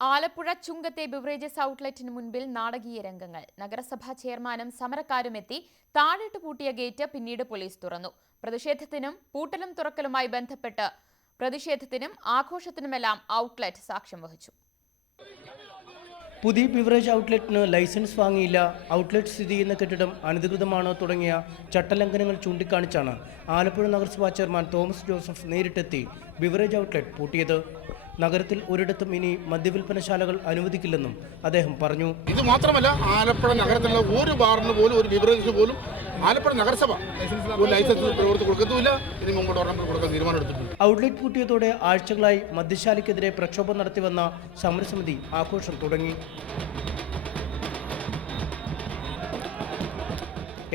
Alappuzha ചുങ്കത്തെ beverages ഔട്ട്ലെറ്റിന് മുൻപിൽ നാടകീയ രംഗങ്ങൾ. നഗരസഭാ ചെയർമാനും സമരക്കാരും എത്തി താഴിട്ട് പൂട്ടിയ ഗേറ്റ് പിന്നീട് പോലീസ് തുറന്നു. പ്രതിഷേധത്തിനും പൂട്ടലും തുറക്കലുമായി ബന്ധപ്പെട്ട് പ്രതിഷേധത്തിനും ആഘോഷത്തിനുമെല്ലാം ഔട്ട്ലെറ്റ് സാക്ഷ്യം വഹിച്ചു. പുതിയ ബിവറേജ് ഔട്ട്ലെറ്റിന് ലൈസൻസ് വാങ്ങിയില്ല. ഔട്ട്ലെറ്റ് സ്ഥിതി ചെയ്യുന്ന കെട്ടിടം അനധികൃതമാണോ തുടങ്ങിയ ചട്ടലംഘനങ്ങൾ ചൂണ്ടിക്കാണിച്ചാണ് ആലപ്പുഴ നഗരസഭാ ചെയർമാൻ തോമസ് ജോസഫ് നേരിട്ടെത്തി ബിവറേജ് ഔട്ട്ലെറ്റ് പൂട്ടിയത്. നഗരത്തിൽ ഒരിടത്തും ഇനി മദ്യവിൽപ്പനശാലകൾ അനുവദിക്കില്ലെന്നും അദ്ദേഹം പറഞ്ഞു. ഇത് മാത്രമല്ല ആലപ്പുഴ നഗരത്തിലുള്ള ഒരു ബാറിന് പോലും ഒരു ബിവറേജിന് പോലും ആലപ്പുഴ നഗരസഭ. ഒരു ലൈസൻസ് പ്രവർത്തി കൊടുക്കത്തുമില്ല. ഇനി മുമ്പോട്ട് ഒരെണ്ണം കൊടുക്കാൻ തീരുമാനം എടുത്തിട്ടുണ്ട്. ഔട്ട്ലെറ്റ് പൂട്ടിയതോടെ ആഴ്ചകളായി മദ്യശാലയ്ക്കെതിരെ പ്രക്ഷോഭം നടത്തിവന്ന സമരസമിതി ആഘോഷം തുടങ്ങി.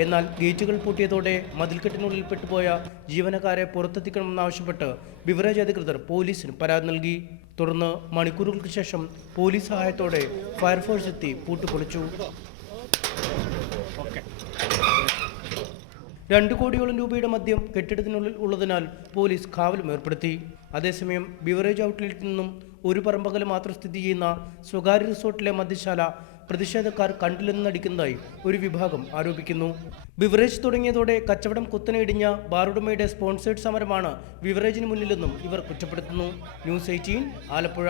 എന്നാൽ ഗേറ്റുകൾ പൂട്ടിയതോടെ മതിൽക്കെട്ടിനുള്ളിൽ പെട്ടുപോയ ജീവനക്കാരെ പുറത്തെത്തിക്കണമെന്നാവശ്യപ്പെട്ട് ബിവറേജ് അധികൃതർ പോലീസിന് പരാതി നൽകി. തുടർന്ന് മണിക്കൂറുകൾക്ക് ശേഷം പോലീസ് സഹായത്തോടെ ഫയർഫോഴ്സ് എത്തി പൂട്ടുപൊളിച്ചു. രണ്ട് കോടിയോളം രൂപയുടെ മദ്യം കെട്ടിടത്തിനുള്ളിൽ ഉള്ളതിനാൽ പോലീസ് കാവലും ഏർപ്പെടുത്തി. അതേസമയം ബിവറേജ് ഔട്ട്ലെറ്റിൽ നിന്നും ഒരു പറമ്പകൽ മാത്രം സ്ഥിതി ചെയ്യുന്ന സ്വകാര്യ റിസോർട്ടിലെ മദ്യശാല പ്രതിഷേധക്കാർ കണ്ടില്ലെന്ന് നടിക്കുന്നതായി ഒരു വിഭാഗം ആരോപിക്കുന്നു. ബിവറേജ് തുടങ്ങിയതോടെ കച്ചവടം കുത്തനെ ഇടിഞ്ഞ ബാറുടമയുടെ സ്പോൺസേഡ് സമരമാണ് ബിവറേജിന് മുന്നിലെന്നും ഇവർ കുറ്റപ്പെടുത്തുന്നു. News eighteen Alappuzha.